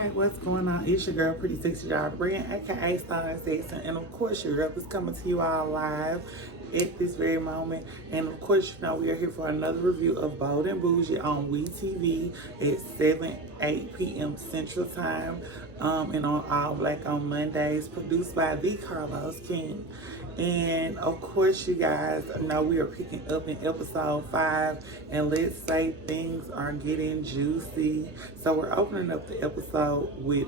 Alright, what's going on? It's your girl, Pretty Sexy Dog Brand, aka Star Sex, and of course your girl is coming to you all live at this very moment. And of course, you know, we are here for another review of Bold and Bougie on WeTV at 8 p.m. Central Time, and on All Black on Mondays, produced by the Carlos King. And of course, you guys know we are picking up in episode 5, and let's say things are getting juicy. So we're opening up the episode with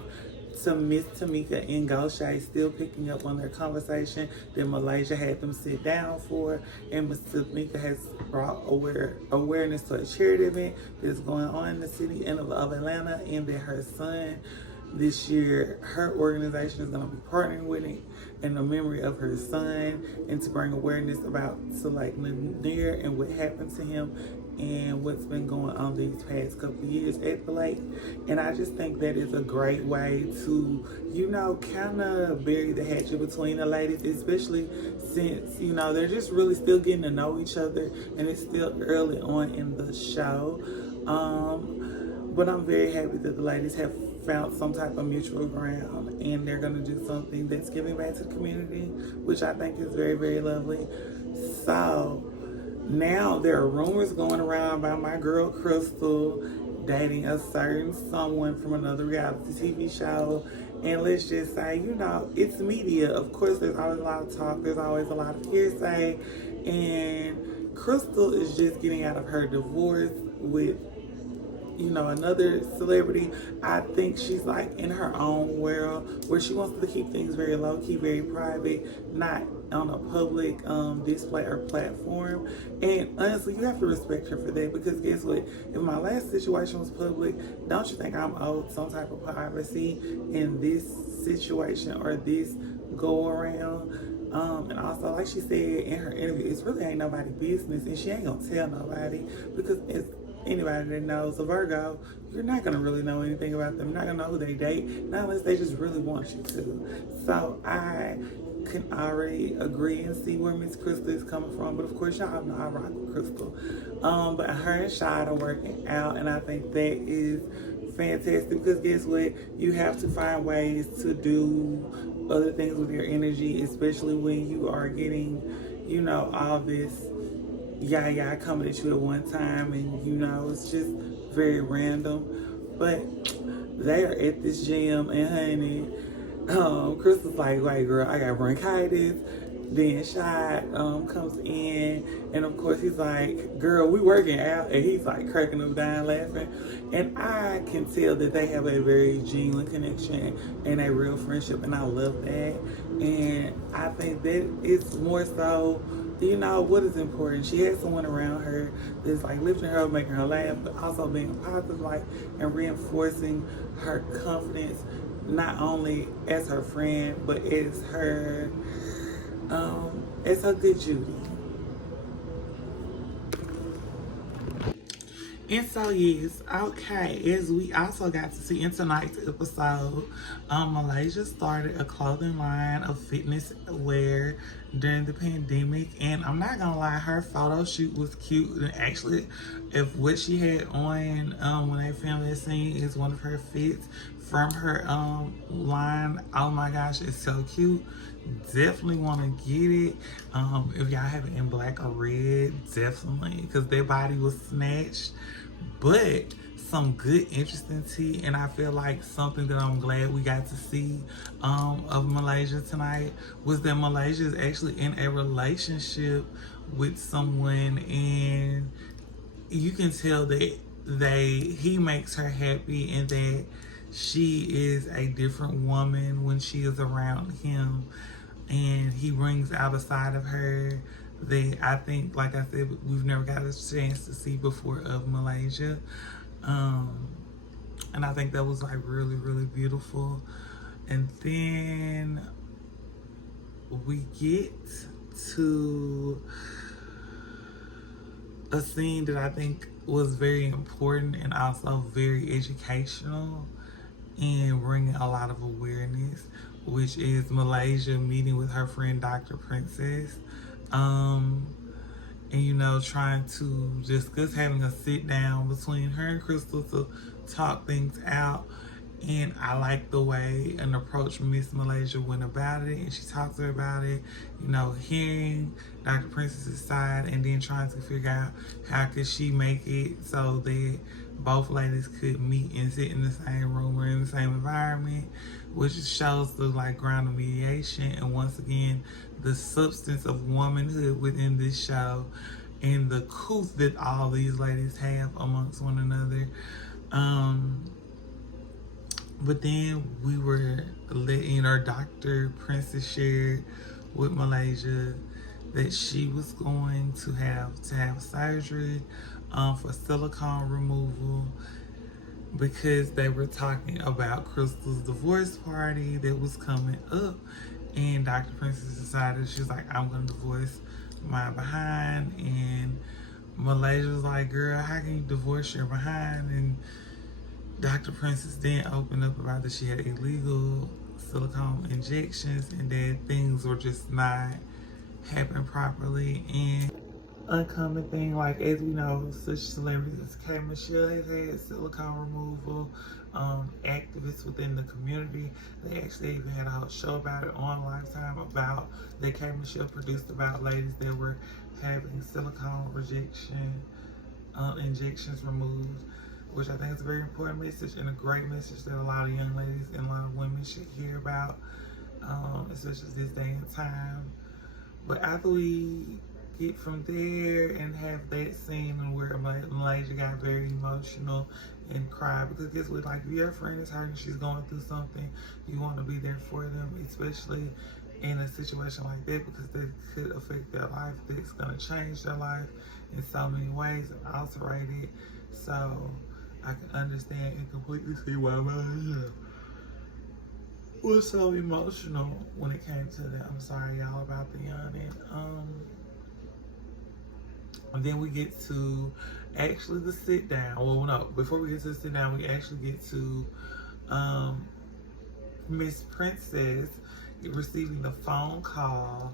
Miss Tamika and Goshay still picking up on their conversation that Malaysia had them sit down for, and Miss Tamika has brought awareness to a charity event that's going on in the city of Atlanta, and that her son this year, her organization is going to be partnering with it in the memory of her son, and to bring awareness about to like Lanier and what happened to him and what's been going on these past couple of years at the lake. And I just think that is a great way to, you know, kind of bury the hatchet between the ladies, especially since, you know, they're just really still getting to know each other and it's still early on in the show. But I'm very happy that the ladies have found some type of mutual ground, and they're going to do something that's giving back to the community, which I think is very, very lovely. So now there are rumors going around about my girl Crystal dating a certain someone from another reality TV show. And let's just say, you know, it's media. Of course, there's always a lot of talk. There's always a lot of hearsay. And Crystal is just getting out of her divorce with, you know, another celebrity. I think she's like in her own world where she wants to keep things very low key, very private, not on a public display or platform. And honestly, you have to respect her for that, because guess what? If my last situation was public, don't you think I'm owed some type of privacy in this situation or this go around? And also, like she said in her interview, it's really ain't nobody's business, and she ain't gonna tell nobody, because it's anybody that knows a Virgo, you're not going to really know anything about them. You're not going to know who they date, not unless they just really want you to. So I can already agree and see where Miss Crystal is coming from. But of course, y'all know I rock with Crystal. But her and Shad are working out, and I think that is fantastic, because guess what? You have to find ways to do other things with your energy, especially when you are getting, you know, all this yeah coming at you at one time, and you know, it's just very random. But they are at this gym, and honey, Crystal's like, wait girl, I got bronchitis. Then Shad comes in, and of course he's like, girl, we working out, and he's like cracking them down laughing. And I can tell that they have a very genuine connection and a real friendship, and I love that. And I think that it's more so, you know, what is important. She has someone around her that's like lifting her up, making her laugh, but also being positive, like, and reinforcing her confidence, not only as her friend, but as her good Judy. And so yes, okay, as we also got to see in tonight's episode, Malaysia started a clothing line of fitness wear during the pandemic, and I'm not gonna lie, her photo shoot was cute. And actually, if what she had on when they filmed that scene is one of her fits from her line, oh my gosh, it's so cute. Definitely want to get it. If y'all have it in black or red, definitely, because their body was snatched. But some good interesting tea, and I feel like something that I'm glad we got to see of Malaysia tonight was that Malaysia is actually in a relationship with someone, and you can tell that he makes her happy, and that she is a different woman when she is around him, and he brings out a side of her that I think, like I said, we've never got a chance to see before of Malaysia. And I think that was like really, really beautiful. And then we get to a scene that I think was very important and also very educational and bringing a lot of awareness, which is Malaysia meeting with her friend Dr. Princess, and you know, trying to discuss having a sit down between her and Crystal to talk things out. And I like the way and approach Miss Malaysia went about it, and she talked to her about it, you know, hearing Dr. Princess's side and then trying to figure out how could she make it so that both ladies could meet and sit in the same room or in the same environment, which shows the like ground of mediation and once again the substance of womanhood within this show and the couth that all these ladies have amongst one another. But then we were letting our Dr. Princess shared with Malaysia that she was going to have surgery for silicone removal because they were talking about Crystal's divorce party that was coming up. And Dr. Princess decided, she's like, I'm going to divorce my behind. And Malaysia was like, girl, how can you divorce your behind? And Dr. Princess then opened up about that she had illegal silicone injections and that things were just not happening properly. And uncommon thing, like as we know, such celebrities as K. Michelle has had silicone removal. Activists within the community, they actually even had a whole show about it on Lifetime about that K. Michelle produced about ladies that were having silicone rejection injections removed, which I think is a very important message and a great message that a lot of young ladies and a lot of women should hear about, especially this day and time. But after we get from there and have that scene where Malaysia got very emotional and cried, because guess what, like if your friend is hurting, she's going through something, you want to be there for them, especially in a situation like that, because that could affect their life, that's going to change their life in so many ways and alterate it. So I can understand and completely see why Malaysia was so emotional when it came to that. I'm sorry, y'all, about the yawning. And then we get to actually the sit down. Well, no, before we get to the sit down, we actually get to Miss Princess receiving the phone call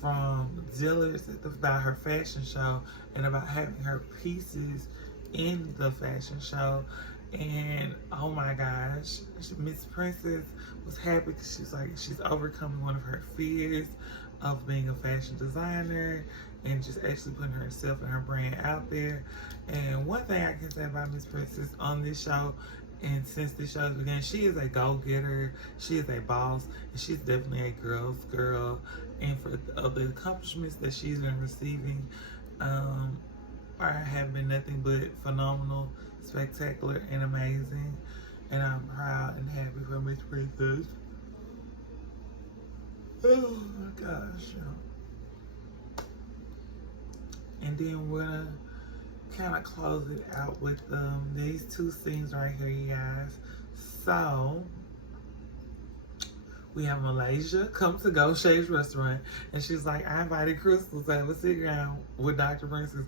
from dealers about her fashion show and about having her pieces in the fashion show. And oh my gosh, Miss Princess was happy because she's like, she's overcoming one of her fears of being a fashion designer and just actually putting herself and her brand out there. And one thing I can say about Miss Princess on this show, and since this show began, she is a go-getter, she is a boss, and she's definitely a girl's girl. And for the accomplishments that she's been receiving have been nothing but phenomenal, spectacular, and amazing. And I'm proud and happy for Miss Princess. Oh my gosh. And then we're gonna kind of close it out with these two scenes right here, you guys. So we have Malaysia come to Gaucher's restaurant, and she's like, I invited Crystal to have a sit down with Dr. Princess.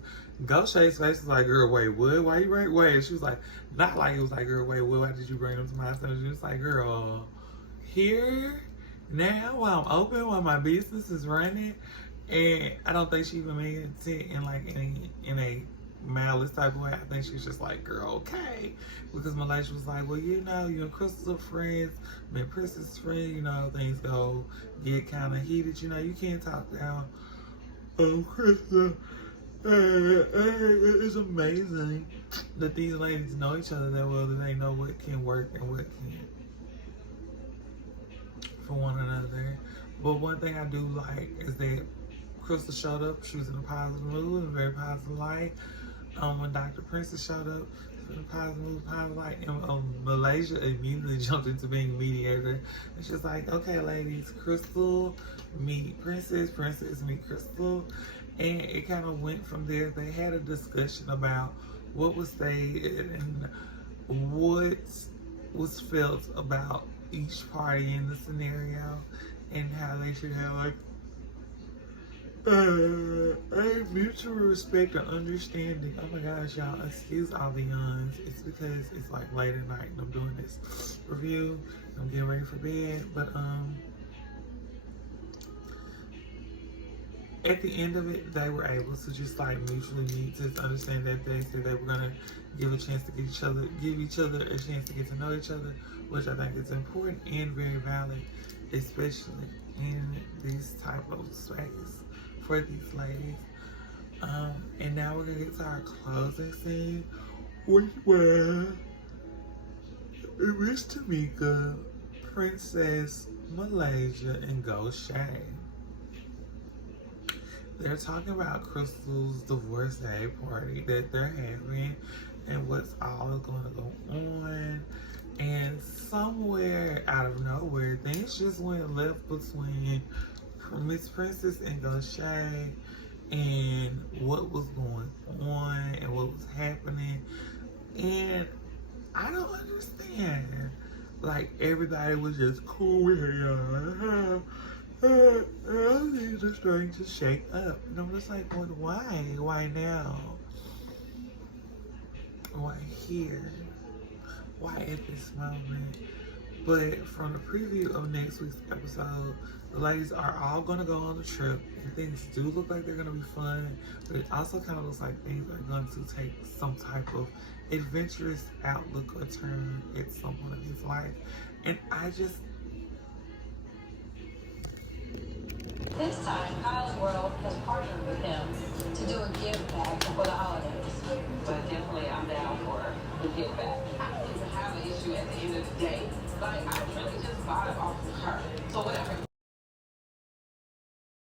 Gaucher's face was like, girl, wait, what? Why you bring, wait? And she was like, not like it was like, girl, wait, what? Why did you bring them to my son? She was like, girl, here, now, while I'm open, while my business is running. And I don't think she even made it in like in a malice type of way. I think she's just like, girl, okay. Because Malaysia was like, well, you know, you and Crystal are friends, me and Princess friends, you know, things get kind of heated, you know, you can't talk down Crystal. It's amazing that these ladies know each other that well, that they know what can work and what can't for one another. But one thing I do like is that Crystal showed up, she was in a positive mood, in a very positive light. When Dr. Princess showed up, she was in a positive mood, positive light. And Malaysia immediately jumped into being mediator. And she was like, okay, ladies, Crystal meet Princess, Princess meet Crystal. And it kind of went from there. They had a discussion about what was said and what was felt about each party in the scenario and how they should have like a mutual respect and understanding. Oh my gosh, y'all, excuse all the yawns. It's because it's like late at night and I'm doing this review. I'm getting ready for bed, but at the end of it, they were able to just like mutually meet to understand that they said they were gonna give a chance to give each other a chance to get to know each other, which I think is important and very valid, especially in this type of space for these ladies. And now we're gonna get to our closing scene, which was Miss Tamika, Princess Malaysia, and Ghost Shay. They're talking about Crystal's divorce day party that they're having and what's all going to go on. And somewhere out of nowhere, things just went left between Miss Princess and Ghost Shay and what was going on and what was happening. And I don't understand. Like, everybody was just cool with her, things are starting to shake up. And I'm just like, well, why? Why now? Why here? Why at this moment? But from the preview of next week's episode, the ladies are all going to go on a trip. And things do look like they're going to be fun. But it also kind of looks like things are going to take some type of adventurous outlook or turn at some point in his life. And I just... This time, Kyle's World has partnered with him to do a give back for the holidays. But definitely, I'm down for the give back. I don't even have an issue at the end of the day. Like, I really just vibe off of her.